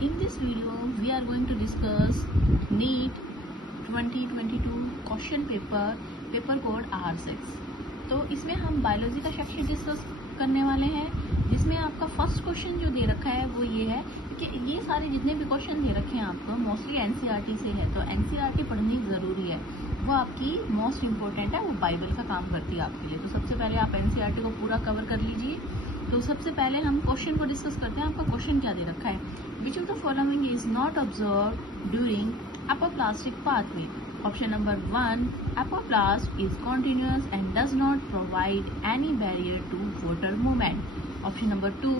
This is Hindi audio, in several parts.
In this video, we are going to discuss NEET 2022 question paper code R6। तो इसमें हम बायोलॉजी का सेक्शन डिस्कस करने वाले हैं, जिसमें आपका फर्स्ट क्वेश्चन जो दे रखा है वो ये है कि ये सारे जितने भी क्वेश्चन दे रखे हैं आपको मोस्टली एनसीईआरटी से है, तो एनसीईआरटी पढ़नी ज़रूरी है, वो आपकी मोस्ट इम्पोर्टेंट है, वो बाइबल का काम करती है आपके लिए। तो सबसे पहले आप एनसीईआरटी को पूरा कवर कर लीजिए। तो सबसे पहले हम क्वेश्चन को डिस्कस करते हैं। आपका क्वेश्चन क्या दे रखा है? Which of the following is not observe during apoplastic pathway? Option number 1, apoplast is continuous and does not provide any barrier to water movement. Option number 2,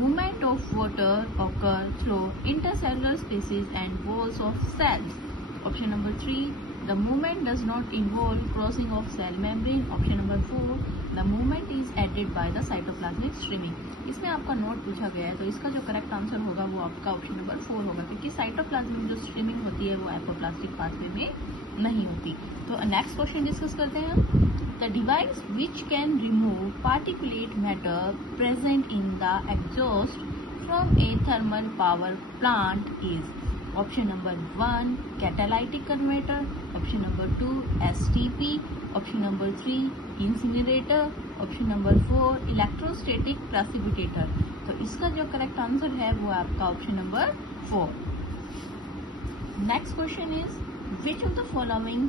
movement of water occur through intercellular spaces and walls of cells. Option number 3, the movement does not involve crossing of cell membrane. Option number 4, the movement is aided by the cytoplasmic streaming. इसमें आपका नोट पूछा गया है, तो इसका जो करेक्ट आंसर होगा वो आपका ऑप्शन नंबर 4 होगा, क्योंकि साइटोप्लाज्मिक जो स्ट्रीमिंग होती है वो एपोप्लास्टिक पाथवे में नहीं होती। तो नेक्स्ट क्वेश्चन डिस्कस करते हैं। The device which can remove particulate matter present in the exhaust from A thermal power plant is? Option number 1, catalytic converter. Option number 2, STP. Option number 3, incinerator. Option number 4, electrostatic precipitator. तो इसका जो करेक्ट आंसर है वो आपका option number 4। Next question is which of the following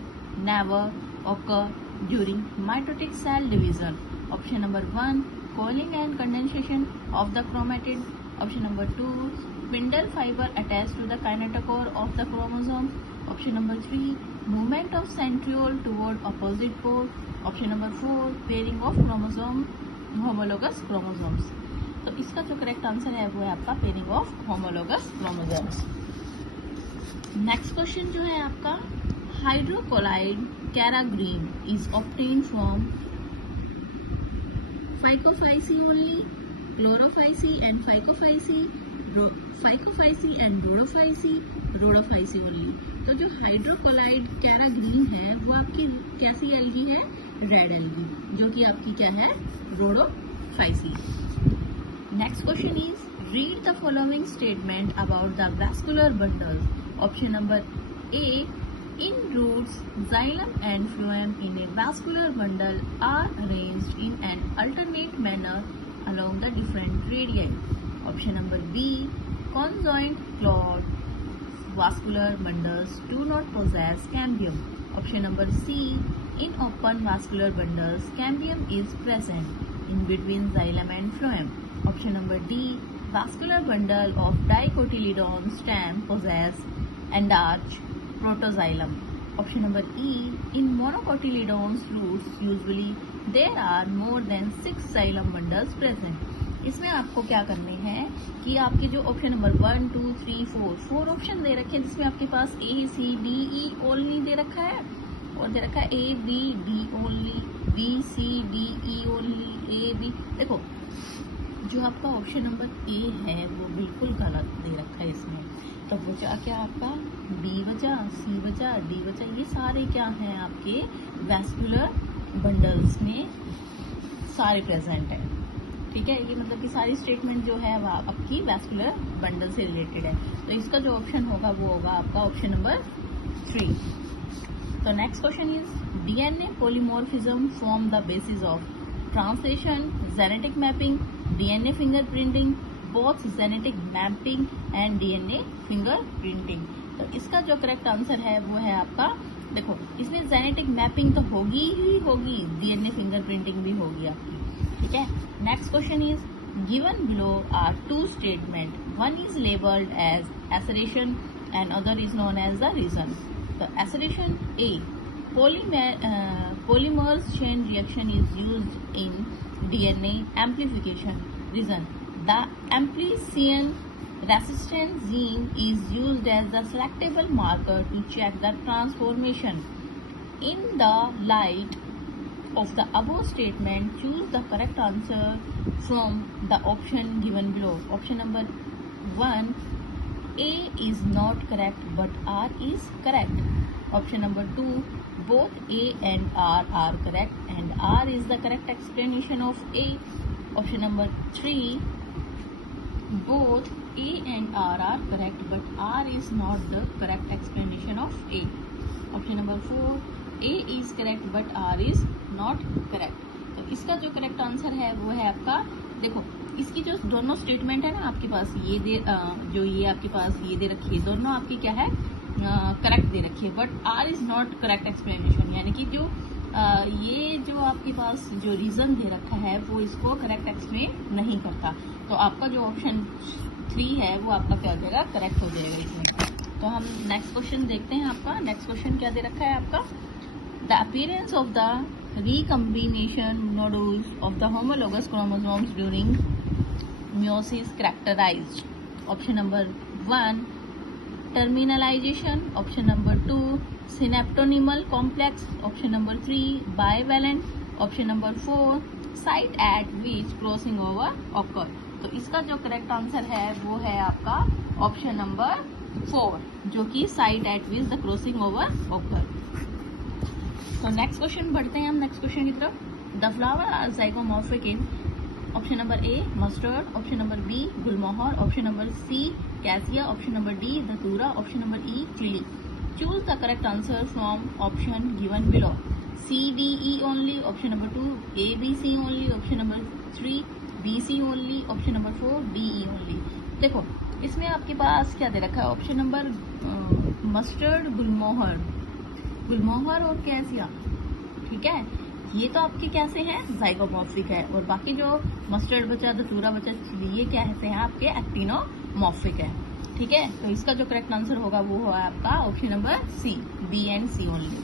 never occur during mitotic cell division? Option number 1, coiling and condensation of the chromatid. Option number 2, spindle fiber attached to the kinetochore of the chromosome. Option number 3, movement of centriole toward opposite pole. Option number 4, pairing of chromosome homologous chromosomes. तो इसका जो करेक्ट आंसर है वो है आपका pairing of homologous chromosomes. Next question जो है आपका, hydrocolloid carrageenan is obtain from Phaeophyceae only, Chlorophyceae and Phaeophyceae, Phaeophyceae and Rhodophyceae only. तो जो हाइड्रोकोलाइड कैराग्रीन है वो आपकी कैसी एल्गी है? रेड एल्गी, जो कि आपकी क्या है? Rhodophyceae. Next question is read the following statement about the vascular bundles. Option number A, in roots, xylem and phloem in a vascular bundle are arranged in an alternate manner along the different radii. Option number B, conjoint clawed vascular bundles do not possess cambium. Option number C, in open vascular bundles, cambium is present in between xylem and phloem. Option number D, vascular bundle of dicotyledon stem possess enlarged protoxylem. Option number E, in monocotyledon's roots usually there are more than 6 xylem bundles present. इसमें आपको क्या करने हैं कि आपके जो ऑप्शन नंबर 1, 2, 3, 4 ऑप्शन दे रखे हैं, जिसमें आपके पास A, C, D, E only they रखा है, और दे रखा है A, B, D only, B, C, D, E only, A, B। देखो जो आपका ऑप्शन नंबर ए है वो बिल्कुल गलत दे रखा है इसमें। तो बचा क्या आपका? बी बचा, सी बचा, डी बचा। ये सारे क्या हैं आपके वैस्कुलर बंडल्स में सारे प्रेजेंट है। ठीक है, ये मतलब कि सारी स्टेटमेंट जो है वो आपकी वैस्कुलर बंडल से रिलेटेड है। तो इसका जो ऑप्शन होगा वो होगा आपका ऑप्शन नंबर 3। तो next question is DNA polymorphism form the basis of translation, genetic mapping, DNA fingerprinting, both genetic mapping and DNA fingerprinting. तो इसका जो करेक्ट आंसर है वो है आपका, देखो इसमें जेनेटिक मैपिंग तो होगी ही होगी, डीएनए फिंगरप्रिंटिंग भी होगी आपकी। ठीक है, next question is given below are 2 statement, one is labelled as assertion and other is known as the reason. तो assertion A, polymers chain reaction is used in DNA amplification. Reason, the amplification resistance gene is used as the selectable marker to check the transformation. In the light of the above statement, choose the correct answer from the option given below. Option number 1, A is not correct but R is correct. Option number 2, both A and R are correct and R is the correct explanation of A. Option number 3, both A and R are correct, but R is not the correct explanation of A. Option number 4, A is correct but R is not correct. तो इसका जो करेक्ट आंसर है वो है आपका, देखो इसकी जो दोनों स्टेटमेंट है ना आपके पास, ये जो ये आपके पास ये दे रखी है, दोनों आपकी क्या है, करेक्ट दे रखी है, but R is not correct explanation, यानी कि जो ये जो आपके पास जो रीजन दे रखा है वो इसको करेक्ट एक्सप्लेन नहीं करता। तो आपका जो ऑप्शन 3 है वो आपका क्या हो जाएगा, करेक्ट हो जाएगा इसमें। तो हम नेक्स्ट क्वेश्चन देखते हैं। आपका नेक्स्ट क्वेश्चन क्या दे रखा है आपका, the appearance of the recombination nodules of the homologous chromosomes during meiosis characterized. Option number 1, terminalization. Option number 2, synaptonymal complex. Option number 3, bivalent. Option number 4, site at which crossing over occur. तो इसका जो करेक्ट आंसर है वो है आपका ऑप्शन नंबर 4, जो कि site at which the crossing over occur. तो नेक्स्ट क्वेश्चन बढ़ते हैं हम नेक्स्ट क्वेश्चन की तरफ। The flower are zygomorphic in option number A mustard, option number B gulmohar, option number C cassia, option number D datura, option number E chilli. Choose the correct answer from option given below. C D E only, option number 2 A B C only, option number 3 B C only, option number 4 D E only. देखो इसमें आपके पास क्या दे रखा है, ऑप्शन नंबर मस्टर्ड गुलमोहर और कैसिया, ठीक है, ये तो आपके कैसे हैं, जाइगोमॉर्फिक है, और बाकी जो मस्टर्ड बचा धतूरा बचा चिली ये क्या है आपके एक्टिनोमॉर्फिक है, ठीक है। तो इसका जो करेक्ट आंसर होगा वो है आपका option number C, B and C only.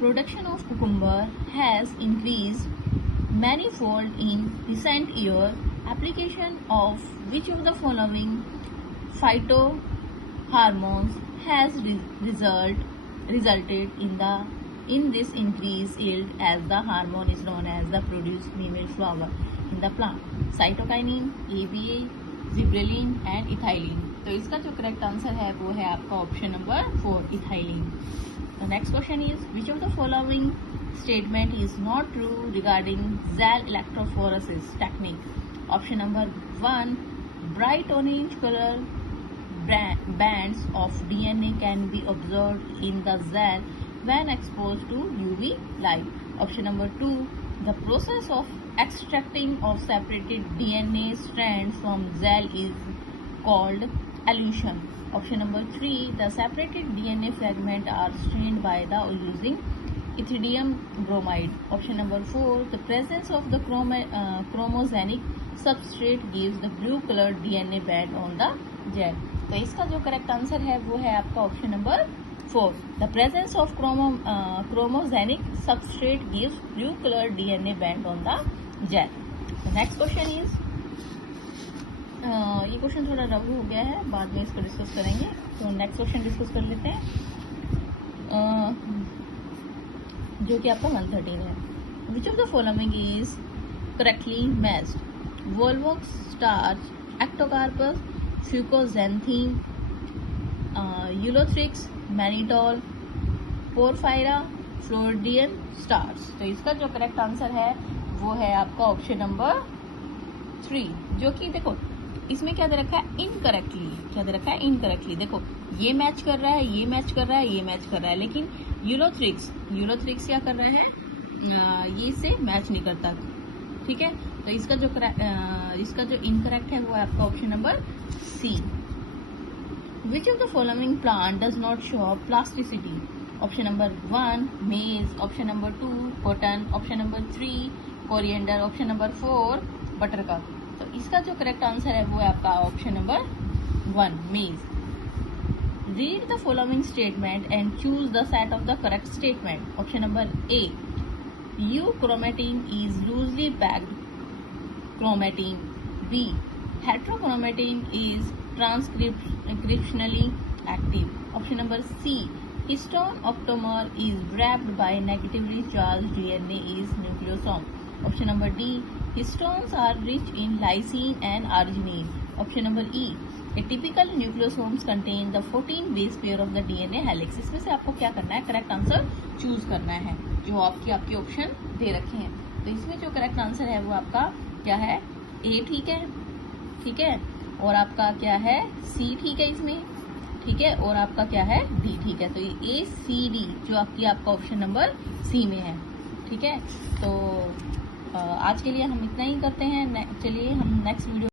Production of cucumber has increased manifold in recent years. Application of which of the following phytohormones has resulted in this increased yield, as the hormone is known as the produced female flower in the plant? Cytokinin, ABA, gibberellin and ethylene. तो इसका जो करेक्ट आंसर है वो है आपका option number 4, ethylene. The next question is, which of the following statement is not true regarding Zell electrophoresis technique? Option number 1, bright orange color bands of DNA can be observed in the Zell when exposed to UV light. Option number 2, the process of extracting of separated DNA strands from Zell is called elution. Option number 3, the separated DNA fragments are strained by the using ethidium bromide. Option number 4, the presence of the chromogenic substrate gives the blue colored DNA band on the gel. तो इसका जो करेक्ट आंसर है वो है आपका option number 4, the presence of chromogenic substrate gives blue colour DNA band on the gel. Next question is, ये क्वेश्चन थोड़ा रघु हो गया है, बाद में इसको डिस्कस करेंगे। तो नेक्स्ट क्वेश्चन डिस्कस कर लेते हैं, जो कि आपका 113 है। Which of the following is correctly matched? Volvox starch, Ectocarpus, fucoxanthin, Ulothrix, mannitol, Porphyra, floridean starch. तो इसका जो करेक्ट आंसर है वो है आपका ऑप्शन नंबर 3, जो कि देखो इसमें क्या दे रखा है, इनकरेक्टली। क्या दे रखा है, इनकरेक्टली। देखो ये मैच कर रहा है, ये मैच कर रहा है, ये मैच कर रहा है, लेकिन यूलोथ्रिक्स क्या कर रहा है, ये से मैच नहीं करता, ठीक है। तो इसका जो इनकरेक्ट है वो है आपका option number C. Which of the following plant does not show plasticity? Option number 1 maize, option number 2 cotton, option number 3 coriander, option number 4 buttercup. तो इसका जो करेक्ट आंसर है वो है आपका ऑप्शन नंबर 1 मेज। Read the following statement and choose the set of the correct statement. Option number A, euchromatin is loosely packed chromatin. B, heterochromatin is transcriptionally active. Option number C, histone octamer is wrapped by negatively charged DNA is nucleosome. Option number D, histones are rich in lysine and arginine. Option number E, a typical nucleosomes contain the 14 base pair of the DNA helix. इसमें से आपको क्या करना है, करेक्ट आंसर चूज करना है, जो आपकी ऑप्शन दे रखे हैं। तो इसमें जो करेक्ट आंसर है वो आपका क्या है ए ठीक है, ठीक है, और आपका क्या है सी ठीक है इसमें, ठीक है, और आपका क्या है डी ठीक है। तो ये ए सी डी जो आपका ऑप्शन नंबर सी में है, ठीक है। तो आज के लिए हम इतना ही करते हैं। चलिए हम नेक्स्ट वीडियो